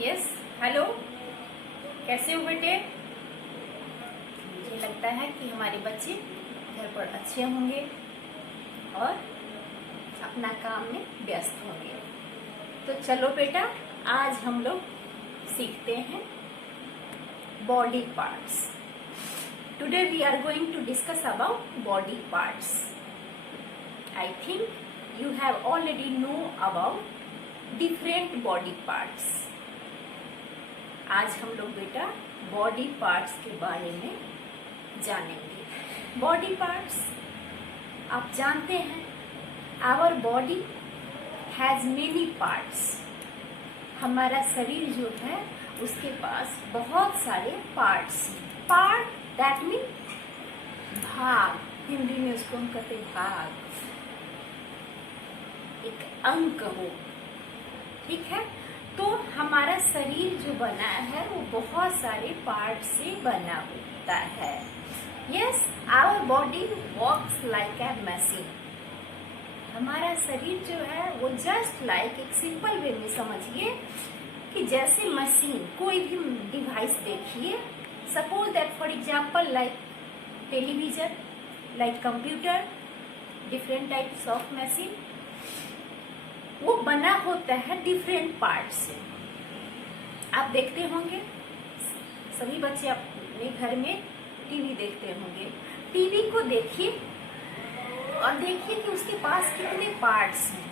Yes hello, कैसे हो बेटे? मुझे लगता है कि हमारे बच्चे घर पर अच्छे होंगे और अपना काम में व्यस्त होंगे। तो चलो बेटा, आज हम लोग सीखते हैं body parts. Today we are going to discuss about body parts. I think you have already know about different body parts. आज हम लोग बेटा बॉडी पार्ट्स के बारे में जानेंगे। बॉडी पार्ट्स आप जानते हैं, our body has many parts. हमारा शरीर जो है उसके पास बहुत सारे पार्ट्स। पार्ट दैट मीन भाग, हिंदी में उसको हम कहते हैं भाग, एक अंग हो, ठीक है। तो हमारा शरीर जो बना है वो बहुत सारे पार्ट से बना होता है। Yes, our body works like a machine. हमारा शरीर जो है वो जस्ट लाइक, एक सिंपल वे में समझिए कि जैसे मशीन, कोई भी डिवाइस देखिए, suppose that for example like television, like computer, different types of machine, वो बना होता है डिफरेंट पार्ट से। आप देखते होंगे, सभी बच्चे अपने घर में टीवी देखते होंगे। टीवी को देखिए और देखिए कि उसके पास कितने पार्ट्स हैं।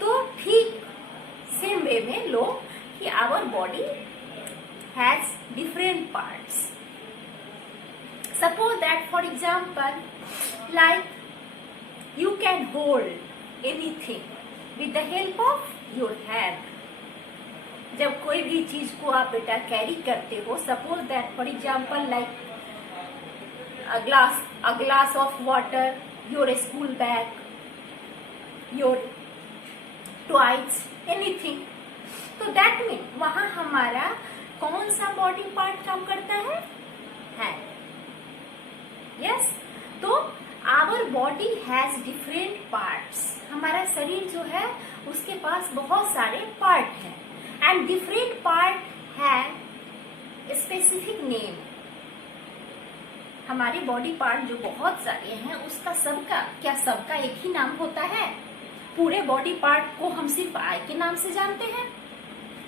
तो ठीक सेम वे में लो कि our body has different parts. Suppose that for example like you can hold anything with the help of your hand। जब कोई भी चीज को आप बेटा कैरी करते हो, suppose that for example like a glass of water, your school bag, your toys, anything, तो दैट मीन वहां हमारा कौन सा बॉडी पार्ट काम करता है? हैंड। यस, तो our body has different parts. हमारा शरीर जो है उसके पास बहुत सारे पार्ट हैं and different part have specific name. हमारे बॉडी पार्ट जो बहुत सारे हैं उसका सबका एक ही नाम होता है? पूरे बॉडी पार्ट को हम सिर्फ आई के नाम से जानते हैं,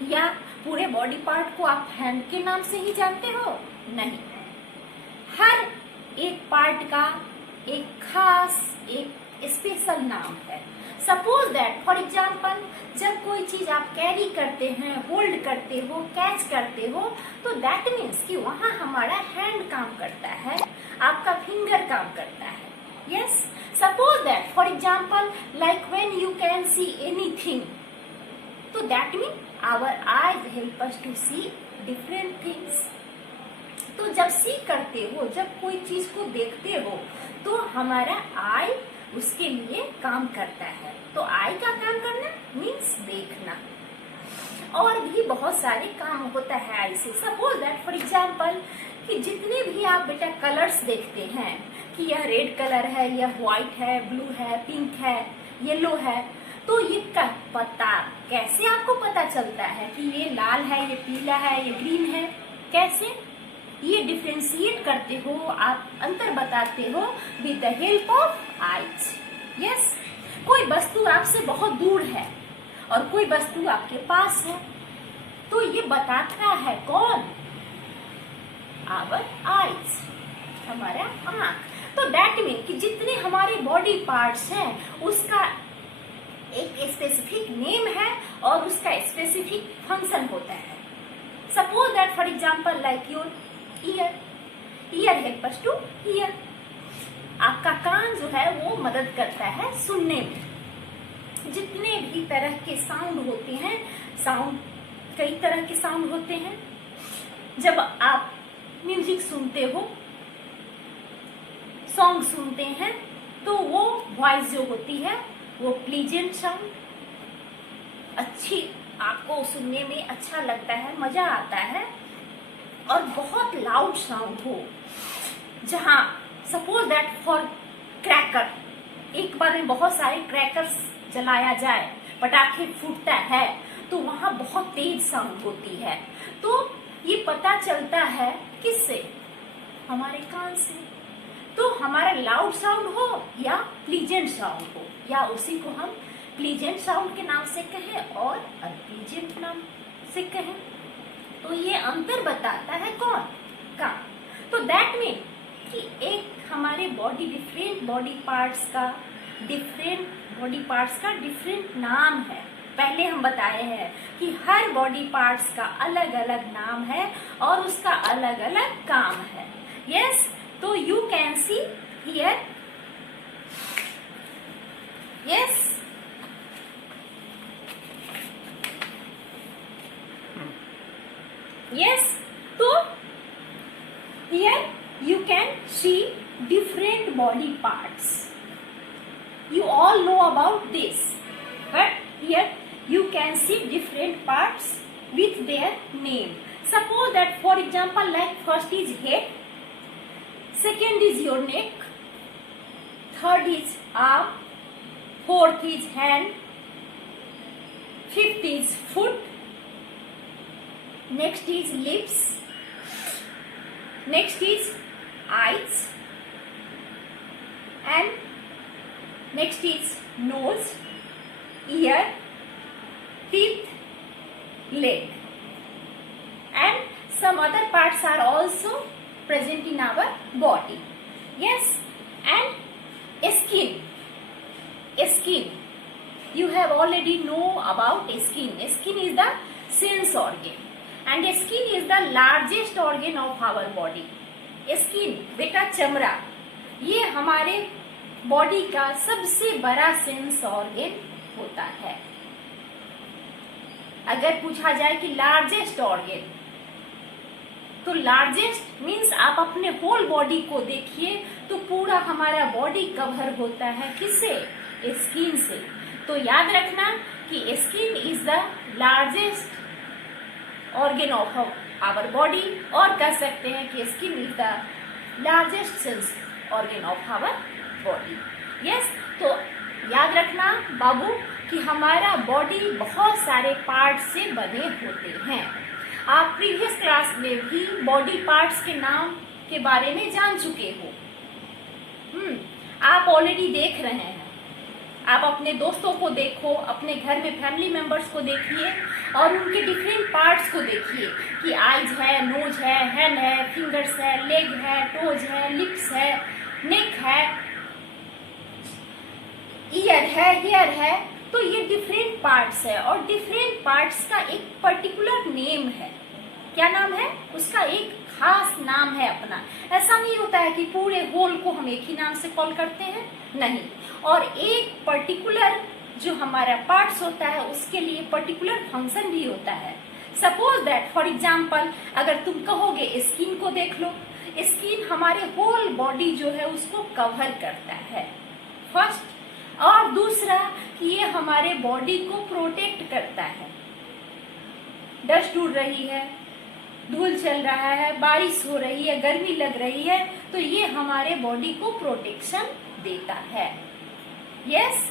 या पूरे बॉडी पार्ट को आप हैंड के नाम से ही जानते हो? नहीं, हर एक पार्ट का एक खास, एक स्पेशल नाम है। सपोज दैट फॉर एग्जाम्पल जब कोई चीज आप कैरी करते हैं, होल्ड करते हो, कैच करते हो, तो दैट मीन्स कि वहां हमारा हैंड काम करता है, आपका फिंगर काम करता है। Yes, suppose that for example like when you can see anything, तो that mean our eyes help us to see different things. तो जब सी करते हो, जब कोई चीज को देखते हो, तो हमारा आई उसके लिए काम करता है। तो आई का काम करना मीन्स देखना। और भी बहुत सारे काम होता है आई से। सपोज दैट फॉर एग्जाम्पल कि जितने भी आप बेटा कलर्स देखते हैं कि यह रेड कलर है, यह व्हाइट है, ब्लू है, पिंक है, येलो है, तो ये पता कैसे आपको पता चलता है कि ये लाल है, ये पीला है, ये ग्रीन है? कैसे ये डिफ्रेंशिएट करते हो, आप अंतर बताते हो with the help of eyes. Yes, कोई वस्तु आपसे बहुत दूर है और कोई वस्तु आपके पास है, तो ये बताता है कौन? आवर आईज, हमारा आंख। तो दैट मीन कि जितने हमारे बॉडी पार्ट्स हैं उसका एक स्पेसिफिक नेम है और उसका स्पेसिफिक फंक्शन होता है। Suppose that for example like your ear help us to hear. आपका कान जो है वो मदद करता है सुनने में। जितने भी तरह के साउंड होते हैं, कई तरह के साउंड होते हैं। जब आप म्यूजिक सुनते हो, सॉन्ग सुनते हैं, तो वो वॉइस जो होती है वो प्लीजेंट साउंड, अच्छी, आपको सुनने में अच्छा लगता है, मजा आता है। और बहुत लाउड साउंड हो, जहां सपोज दैट फॉर क्रैकर, एक बार में बहुत सारे क्रैकर्स जलाया जाए, पटाखे फूटता है, तो वहां बहुत तेज साउंड होती है। तो ये पता चलता है किससे? हमारे कान से। तो हमारा लाउड साउंड हो या प्लीजेंट साउंड हो, या उसी को हम प्लीजेंट साउंड के नाम से कहें और अनप्लीजेंट नाम से कहें, तो ये अंतर बताता है कौन? कान। तो दैट मीन कि एक हमारे डिफरेंट बॉडी पार्ट्स का डिफरेंट नाम है। पहले हम बताए हैं कि हर बॉडी पार्ट्स का अलग अलग नाम है और उसका अलग अलग काम है। यस, तो you can see here. Yes, yes, तो here you can see different body parts. You all know about this, but here you can see different parts with their name. Suppose that, for example, like first is head, second is your neck, third is arm, fourth is hand, fifth is foot, next is lips, next is eyes, and next is nose, ear, teeth, leg, and some other parts are also present in our body. Yes, and skin. You have already know about skin. Skin is the sense organ. And skin is the largest organ of our body. Skin, बेटा चमड़ा, ये हमारे body का सबसे बड़ा sense organ होता है। अगर पूछा जाए कि लार्जेस्ट ऑर्गन, तो लार्जेस्ट मीन्स आप अपने होल बॉडी को देखिए तो पूरा हमारा बॉडी कवर होता है किससे? स्किन से। तो याद रखना कि skin is the largest organ of our body, और कह सकते हैं कि skin is the largest sense organ of our body. Yes, तो याद रखना बाबू कि हमारा बॉडी बहुत सारे पार्ट से बने होते हैं। आप प्रीवियस क्लास में भी बॉडी पार्ट्स के नाम के बारे में जान चुके हो। आप ऑलरेडी देख रहे हैं। आप अपने दोस्तों को देखो, अपने घर में फैमिली मेंबर्स को देखिए और उनके डिफरेंट पार्ट्स को देखिए कि आईज है, नोज है, हैंड है, फिंगर्स है, लेग है, टोज है, लिप्स है, नेक है, ईयर है, हेयर है। तो ये डिफरेंट पार्ट्स है और डिफरेंट पार्ट्स का एक पर्टिकुलर नेम है। क्या नाम है उसका? एक खास नाम है अपना। ऐसा नहीं होता है कि पूरे होल को हम एक ही नाम से कॉल करते हैं, नहीं। और एक पर्टिकुलर जो हमारा पार्ट्स होता है उसके लिए पर्टिकुलर फंक्शन भी होता है। सपोज दैट फॉर एग्जाम्पल, अगर तुम कहोगे स्किन को देख लो, स्किन हमारे होल बॉडी जो है उसको कवर करता है फर्स्ट, और दूसरा कि ये हमारे बॉडी को प्रोटेक्ट करता है। डस्ट उड़ रही है, धूल चल रहा है, बारिश हो रही है, गर्मी लग रही है, तो ये हमारे बॉडी को प्रोटेक्शन देता है। यस,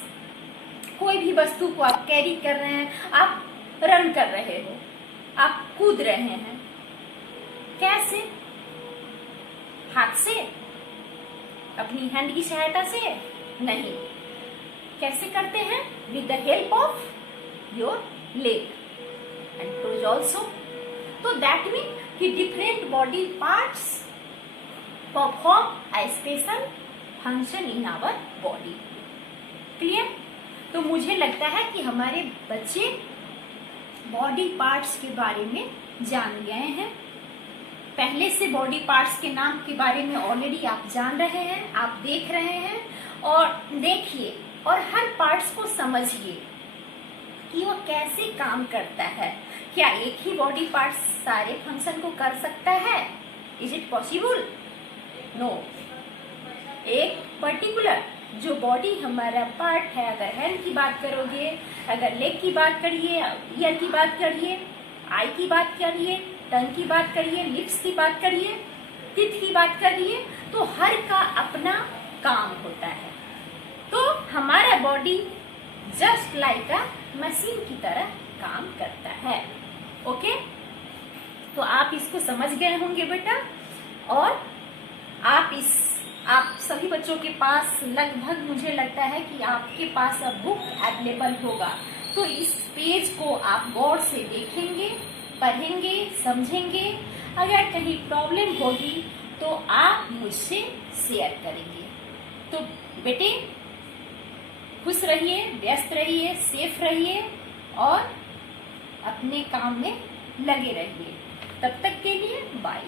कोई भी वस्तु को आप कैरी कर रहे हैं, आप रन कर रहे हो, आप कूद रहे हैं, कैसे? हाथ से, अपनी हैंड की सहायता से? नहीं। कैसे करते हैं? With the help of your leg and toes also. तो दैट मीन कि different body parts perform a special function in our body. Clear? तो मुझे लगता है कि हमारे बच्चे बॉडी पार्ट्स के बारे में जान गए हैं। पहले से बॉडी पार्ट्स के नाम के बारे में ऑलरेडी आप जान रहे हैं, आप देख रहे हैं, और देखिए और हर पार्ट्स को समझिए कि वो कैसे काम करता है। क्या एक ही बॉडी पार्ट सारे फंक्शन को कर सकता है? Is it possible? नो। एक पर्टिकुलर जो बॉडी हमारा पार्ट है, अगर हैंड की बात करोगे, अगर लेग की बात करिए, ईयर की बात करिए, आई की बात करिए, टंग की बात करिए, लिप्स की बात करिए, टीथ की बात करिए, तो हर का अपना काम होता है। तो हमारा बॉडी जस्ट लाइक अ मशीन की तरह काम करता है। ओके, तो आप इसको समझ गए होंगे बेटा। और आप सभी बच्चों के पास लगभग मुझे लगता है कि आपके पास अब बुक अवेलेबल होगा, तो इस पेज को आप गौर से देखेंगे, पढ़ेंगे, समझेंगे। अगर कहीं प्रॉब्लम होगी तो आप मुझसे शेयर करेंगे। तो बेटे खुश रहिए, व्यस्त रहिए, सेफ रहिए और अपने काम में लगे रहिए। तब तक के लिए बाय।